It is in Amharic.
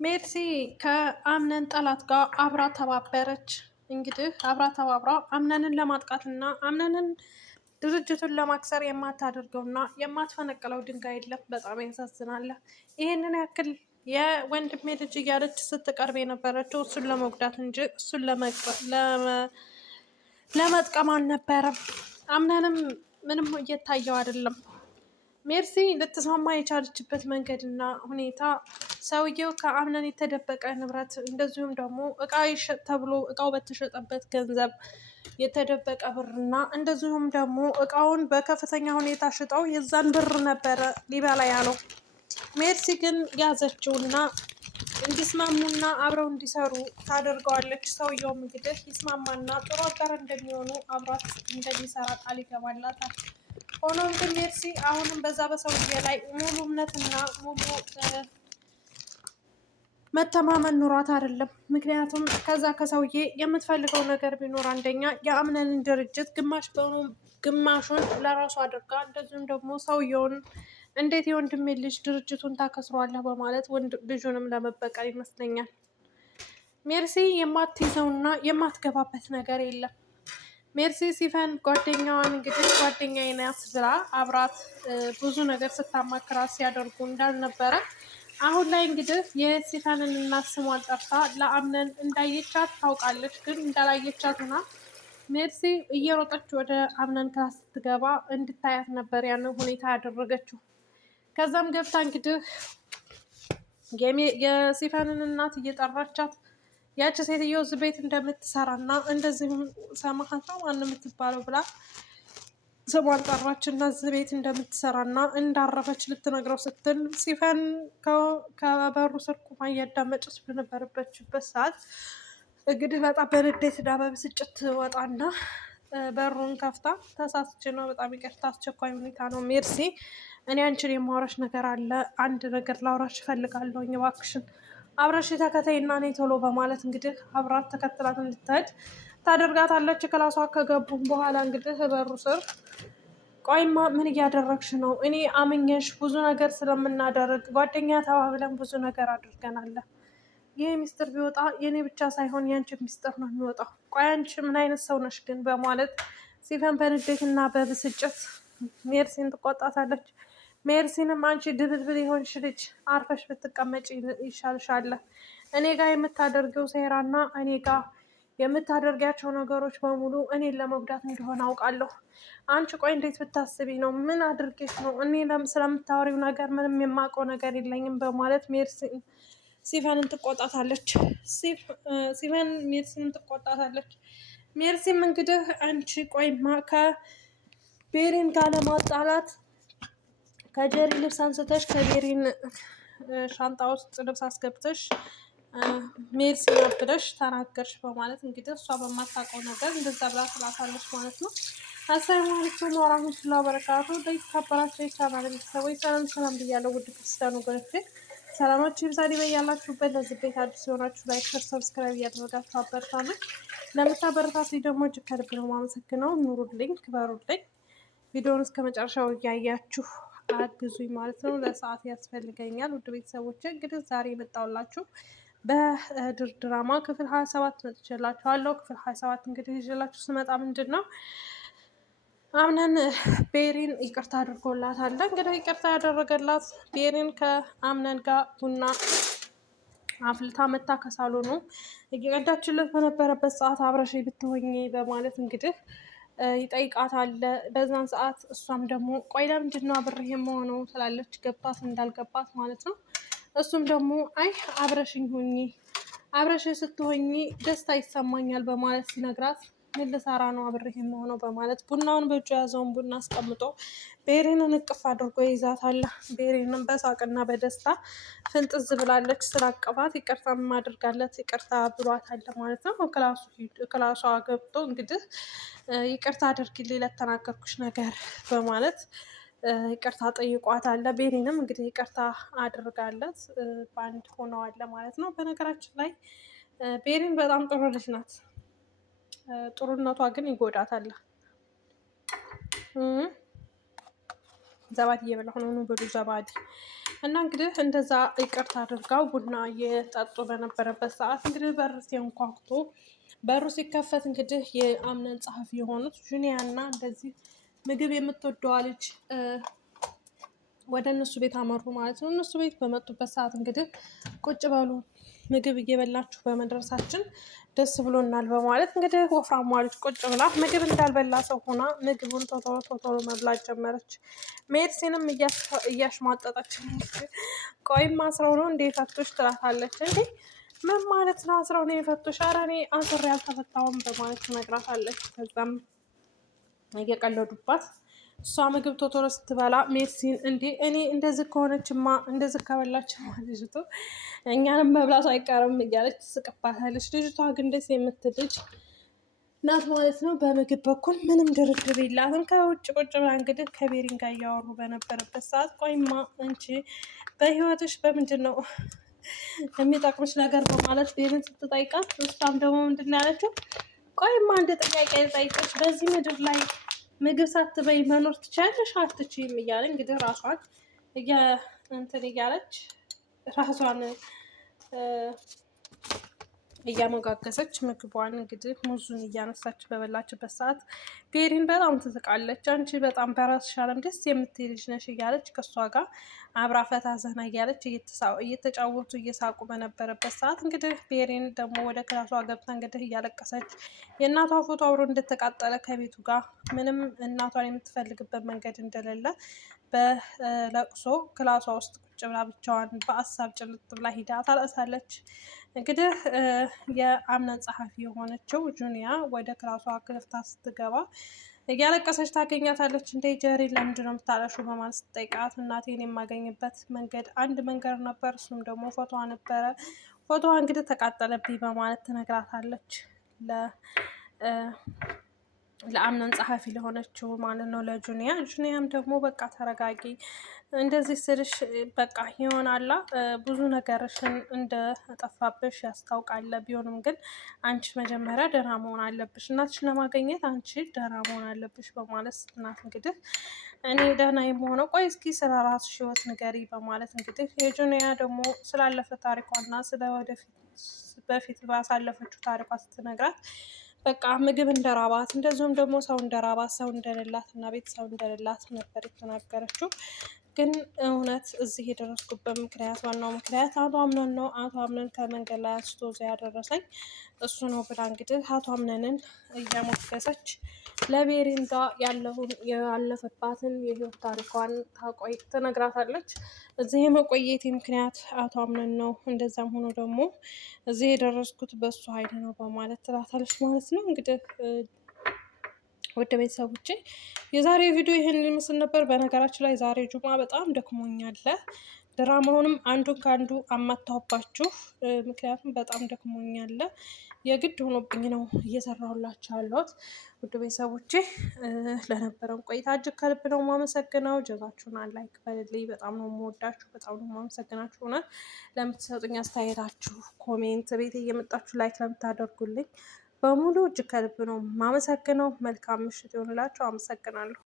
ሜርሲ ከአምነን ጠላት ጋር አብራ ተባበረች። እንግዲህ አብራ ተባብራ አምነንን ለማጥቃትና አምነንን ድርጅቱን ለማክሰር የማታደርገውና የማትፈነቅለው ድንጋይ የለም። በጣም ያሳዝናል። ይህንን ያክል የወንድሜ ልጅ እያለች ስትቀርብ የነበረችው እሱን ለመጉዳት እንጂ እሱን ለመጥቀም አልነበረም። አምነንም ምንም እየታየው አይደለም። ሜርሲ ልትስማማ የቻለችበት መንገድና ሁኔታ ሰውየው ከአምነን የተደበቀ ንብረት እንደዚሁም ደግሞ እቃ ይሸጥ ተብሎ እቃው በተሸጠበት ገንዘብ የተደበቀ ብርና እንደዚሁም ደግሞ እቃውን በከፍተኛ ሁኔታ ሽጠው የዛን ብር ነበረ ሊበላ ያለው። ሜርሲ ግን ያዘችውና እንዲስማሙና አብረው እንዲሰሩ ታደርገዋለች። ሰውየውም እንግዲህ ይስማማና ጥሩ አጋር እንደሚሆኑ አብሯት እንደሚሰራ ቃል ይገባላታል። ሆኖም ግን ሜርሲ አሁንም በዛ በሰውዬ ላይ ሙሉ እምነትና ሙሉ መተማመን ኑሯት አይደለም። ምክንያቱም ከዛ ከሰውዬ የምትፈልገው ነገር ቢኖር አንደኛ የአምነንን ድርጅት ግማሹን ለራሱ አድርጋ እንደዚሁም ደግሞ ሰውየውን እንዴት የወንድሜ ልጅ ድርጅቱን ታከስሯለህ በማለት ልጁንም ለመበቀል ይመስለኛል። ሜርሲ የማትይዘውና የማትገባበት ነገር የለም። ሜርሲ ሲፈን ጓደኛዋን እንግዲህ ጓደኛዬ ናት ብላ አብራት ብዙ ነገር ስታማክራት ሲያደርጉ እንዳልነበረ አሁን ላይ እንግዲህ የሲፈንን እናት ስሟን ጠርታ ለአምነን እንዳየቻት ታውቃለች። ግን እንዳላየቻትና ሜርሲ እየሮጠች ወደ አምነን ክላስ ስትገባ እንድታያት ነበር ያንን ሁኔታ ያደረገችው። ከዛም ገብታ እንግዲህ የሲፈንን እናት እየጠራቻት ያቺ ሴትዮ እዚህ ቤት እንደምትሰራና እንደዚሁም ሰማሃት ነው ማን የምትባለው ብላ ስሟን ጠራች እና እዚህ ቤት እንደምትሰራና እንዳረፈች ልትነግረው ስትል ሲፈን ከበሩ ስር ቁማ እያዳመጨች በነበረበችበት ሰዓት እንግዲህ በጣም በንዴትና በብስጭት ወጣና በሩን ከፍታ ተሳስቼ ነው፣ በጣም ይቅርታ፣ አስቸኳይ ሁኔታ ነው ሜርሲ፣ እኔ አንቺን የማውራሽ ነገር አለ፣ አንድ ነገር ላውራሽ እፈልጋለሁኝ፣ እባክሽን አብረሽ ተከተይና እኔ ቶሎ በማለት እንግዲህ አብራት ተከትላት እንድትሄድ ታደርጋታለች። ክላሷ ከገቡም በኋላ እንግዲህ በሩ ስር ቆይማ ምን እያደረግሽ ነው? እኔ አምኜሽ ብዙ ነገር ስለምናደርግ ጓደኛ ተባብለን ብዙ ነገር አድርገናል። ይህ ሚስጥር ቢወጣ የእኔ ብቻ ሳይሆን የአንቺ ሚስጥር ነው የሚወጣው። ቆይ አንቺ ምን አይነት ሰው ነሽ ግን? በማለት ሲፈን በንዴትና በብስጭት ሜርሲን ትቆጣታለች። ሜርሲንም አንቺ ድብልብል የሆንሽ ልጅ አርፈሽ ብትቀመጭ ይሻልሻል። እኔ ጋር የምታደርገው ሴራና እኔ ጋር የምታደርጊያቸው ነገሮች በሙሉ እኔን ለመጉዳት እንደሆነ አውቃለሁ። አንቺ ቆይ እንዴት ብታስቢ ነው? ምን አድርጌሽ ነው? እኔ ስለምታወሪው ነገር ምንም የማውቀው ነገር የለኝም በማለት ሲፈንን ትቆጣታለች። ሲፈን ሜርሲንም ትቆጣታለች። ሜርሲም እንግዲህ አንቺ ቆይማ ከቤሪን ጋር ለማጣላት ከጀሪ ልብስ አንስተሽ ከቤሪን ሻንጣ ውስጥ ልብስ አስገብተሽ ሜርሲ ብለሽ ተናገርሽ በማለት እንግዲህ እሷ በማታውቀው ነገር እንደዛ ብላ ትላታለች ማለት ነው። አሰላሙ አለይኩም ወራህመቱላሂ ወበረካቱ። የተከበራችሁ የቻናል ቤተሰቦች ሰላም ሰላም ብያለሁ። ውድ ክርስቲያን ወገኖቼ ሰላማችሁ ይብዛልኝ በያላችሁበት። ለዚህ ቤት አዲስ የሆናችሁ ላይክ፣ ሸር፣ ሰብስክራይብ እያደረጋችሁ አበረታቱኝ። ለምታበረታቱኝ ደግሞ እጅግ ከልብ ነው የማመሰግነው። ኑሩልኝ፣ ክበሩልኝ። ቪዲዮውን እስከ መጨረሻው እያያችሁ አግዙኝ ማለት ነው። ለሰዓት ያስፈልገኛል። ውድ ቤተሰቦች እንግዲህ ዛሬ የመጣሁላችሁ በድር ድራማ ክፍል 27 መጥቼላችኋለሁ። ክፍል 27 እንግዲህ ይዤላችሁ ስመጣ ምንድን ነው አምነን ቤሪን ይቅርታ አድርጎላታል። እንግዲህ ይቅርታ ያደረገላት ቤሪን ከአምነን ጋር ቡና አፍልታ መታ ከሳሎኑ እየቀዳችለት በነበረበት ሰዓት አብረሽ ብትሆኚ በማለት እንግዲህ ይጠይቃታል። በዛን ሰዓት እሷም ደግሞ ቆይ ለምንድን ነው አብሬህ የምሆነው ትላለች፣ ገብቷት እንዳልገባት ማለት ነው። እሱም ደግሞ አይ አብረሽኝ ሁኚ፣ አብረሽ ስትሆኚ ደስታ ይሰማኛል በማለት ሲነግራት ምን ልሰራ ነው አብሬህ የምሆነው በማለት ቡናውን በእጁ የያዘውን ቡና አስቀምጦ ቤሪንን እቅፍ አድርጎ ይዛታል። ቤሪንን በሳቅና በደስታ ፍንጥዝ ብላለች። ስላቀፋት ይቅርታ ማድርጋለት ይቅርታ ብሏታል ማለት ነው። ክላሷ ገብቶ እንግዲህ ይቅርታ አድርጊልኝ ለተናገርኩሽ ነገር በማለት ይቅርታ ጠይቋታል። ቤሪንም እንግዲህ ይቅርታ አድርጋለት በአንድ ሆነዋል ማለት ነው። በነገራችን ላይ ቤሪን በጣም ጥሩ ልጅ ናት። ጥሩነቷ ግን ይጎዳታል። ዘባድ እየበላሁ ነው ብሉ ዘባዲ እና እንግዲህ እንደዛ ይቅርታ አድርጋው ቡና እየጠጡ በነበረበት ሰዓት እንግዲህ በር ሲንኳኩቶ በሩ ሲከፈት እንግዲህ የአምነን ጸሐፊ የሆኑት ጁኒያ እና እንደዚህ ምግብ የምትወደዋ ልጅ ወደ እነሱ ቤት አመሩ ማለት ነው። እነሱ ቤት በመጡበት ሰዓት እንግዲህ ቁጭ በሉ ምግብ እየበላችሁ በመድረሳችን ደስ ብሎናል በማለት እንግዲህ ወፍራሟ ልጅ ቁጭ ብላ ምግብ እንዳልበላ ሰው ሆና ምግቡን ቶቶሎ መብላት ጀመረች። ሜርሲንም እያሽሟጠጠች ቆይም አስረው ነው እንዴ ፈቶሽ ትላታለች። እንዴ ምን ማለት ነው አስረው ነው የፈቶሽ? ኧረ እኔ አስሬ አልተፈታሁም በማለት ትነግራታለች። ከዛም እየቀለዱባት እሷ ምግብ ቶቶሎ ስትበላ ሜርሲን እንዴ እኔ እንደዚህ ከሆነችማ እንደዚህ ከበላችማ ልጅቱ እኛንም መብላቱ አይቀርም እያለች ትስቅባታለች። ልጅቷ ግን ደስ የምትል ልጅ ናት ማለት ነው። በምግብ በኩል ምንም ድርድር የላትም። ከውጭ ቁጭ ብላ እንግዲህ ከቤሪን ጋር እያወሩ በነበረበት ሰዓት ቆይማ አንቺ በህይወትሽ በምንድን ነው የሚጠቅምሽ ነገር በማለት ቤሪን ስትጠይቃት እሷም ደግሞ ምንድን ነው ያለችው? ቆይማ አንድ ጥያቄ ልጠይቅሽ፣ በዚህ ምድር ላይ ምግብ ሳትበይ መኖር ትችያለሽ አትችይም? እያለ እንግዲህ ራሷን እንትን እያለች ራሷን እያሞጋገሰች ምግቧን እንግዲህ ሙዙን እያነሳች በበላችበት ሰዓት ቤሪን በጣም ትስቃለች። አንቺ በጣም በራስሽ ዓለም ደስ የምትይ ልጅ ነሽ እያለች ከእሷ ጋር አብራ ፈታ ዘና እያለች እየተጫወቱ እየሳቁ በነበረበት ሰዓት እንግዲህ ቤሪን ደግሞ ወደ ክላሷ ገብታ እንግዲህ እያለቀሰች የእናቷ ፎቶ አብሮ እንደተቃጠለ ከቤቱ ጋር ምንም እናቷን የምትፈልግበት መንገድ እንደሌለ በለቅሶ ክላሷ ውስጥ ቁጭ ብላ ብቻዋን በሀሳብ ጭልጥ ብላ ሂዳ ታለቅሳለች። እንግዲህ የአምነን ጸሐፊ የሆነችው ጁኒያ ወደ ክላሷ ክፍታ ስትገባ እያለቀሰች ታገኛታለች። እንደ ጀሪ ለምንድን ነው የምታለቅሺው በማለት ስትጠይቃት እናቴን የማገኝበት መንገድ አንድ መንገድ ነበር፣ እሱም ደግሞ ፎቶዋ ነበረ። ፎቶዋ እንግዲህ ተቃጠለብኝ በማለት ትነግራታለች ለአምነን ጸሐፊ ለሆነችው ማለት ነው ለጁኒያ። ጁኒያም ደግሞ በቃ ተረጋጊ፣ እንደዚህ ስልሽ በቃ ይሆናላ ብዙ ነገርሽን እንደጠፋብሽ ያስታውቃል። ቢሆንም ግን አንቺ መጀመሪያ ደህና መሆን አለብሽ፣ እናትሽን ለማገኘት አንቺ ደህና መሆን አለብሽ በማለት ስትናት እንግዲህ እኔ ደህና የምሆነው ቆይ እስኪ ስለ ራስሽ ህይወት ንገሪ በማለት እንግዲህ የጁኒያ ደግሞ ስላለፈ ታሪኳና ስለ ወደፊት በፊት ባሳለፈችው ታሪኳ ስትነግራት በቃ ምግብ እንደራባት እንደዚሁም ደግሞ ሰው እንደራባት ሰው እንደሌላት እና ቤተሰብ እንደሌላት ነበር የተናገረችው። ግን እውነት እዚህ የደረስኩበት ምክንያት ዋናው ምክንያት አቶ አምነን ነው። አቶ አምነን ከመንገድ ላይ አንስቶ እዚያ ያደረሰኝ እሱ ነው ብላ እንግዲህ አቶ አምነንን እያሞገሰች ለቤሪን ጋር ያለፈባትን የህይወት ታሪኳን ትነግራታለች። እዚህ የመቆየቴ ምክንያት አቶ አምነን ነው፣ እንደዛም ሆኖ ደግሞ እዚህ የደረስኩት በሱ ኃይል ነው በማለት ትላታለች ማለት ነው። እንግዲህ ወደ ቤተሰቦቼ የዛሬ ቪዲዮ ይህን ይመስል ነበር። በነገራችን ላይ ዛሬ ጁማ በጣም ደክሞኛል። ድራማውንም አንዱን ከአንዱ አማታሁባችሁ፣ ምክንያቱም በጣም ደክሞኛል። የግድ ሆኖብኝ ነው እየሰራሁላችሁ ያለሁት። ውድ ቤተሰቦቼ ለነበረን ቆይታ እጅግ ከልብ ነው የማመሰግነው። ጀዛችሁን አላህ ይክፈልልኝ። በጣም ነው የምወዳችሁ፣ በጣም ነው የማመሰግናችሁ። እውነት ለምትሰጡኝ አስተያየታችሁ፣ ኮሜንት ቤት እየመጣችሁ ላይክ ለምታደርጉልኝ በሙሉ እጅግ ከልብ ነው የማመሰግነው። መልካም ምሽት ይሆንላችሁ። አመሰግናለሁ።